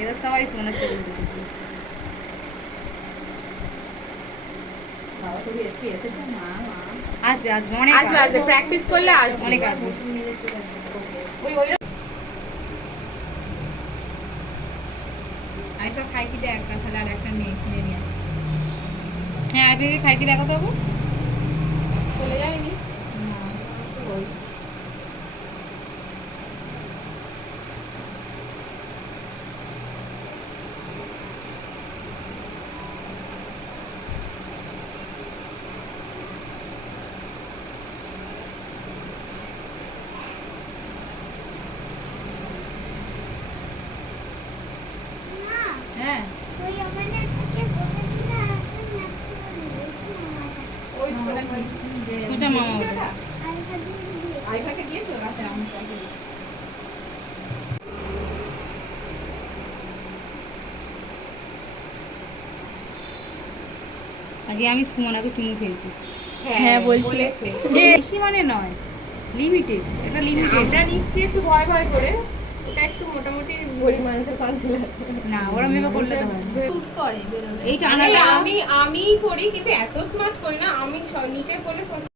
এবার সবাই শোনা চলে আসবে আসবে অনেক আসবে আসবে প্র্যাকটিস করলে আসবে অনেক আসবে আইফা খাই কি দেখ তাহলে আর একটা নিয়ে কিনে নিয়ে হ্যাঁ আইপিকে খাইতে দেখা তো চলে যায়নি হ্যাঁ সোজা মামা আইফাকে দিয়েছো আচ্ছা আমি পাশে আজকে আমি সুমনাকে চুমু খেয়েছি হ্যাঁ বলছে বেশি মানে নয় লিমিটেড এটা লিমিটেড আমরা নিচ্ছি একটু ভয় ভয় করে এটা একটু মোটামুটি গরিব মানুষের কনসিলার না ওরম ভেবে করলে তো হয় শুট করে বেরোলে এই টানাটা আমি করি কিন্তু এত স্মাচ করি না আমি নিচে করলে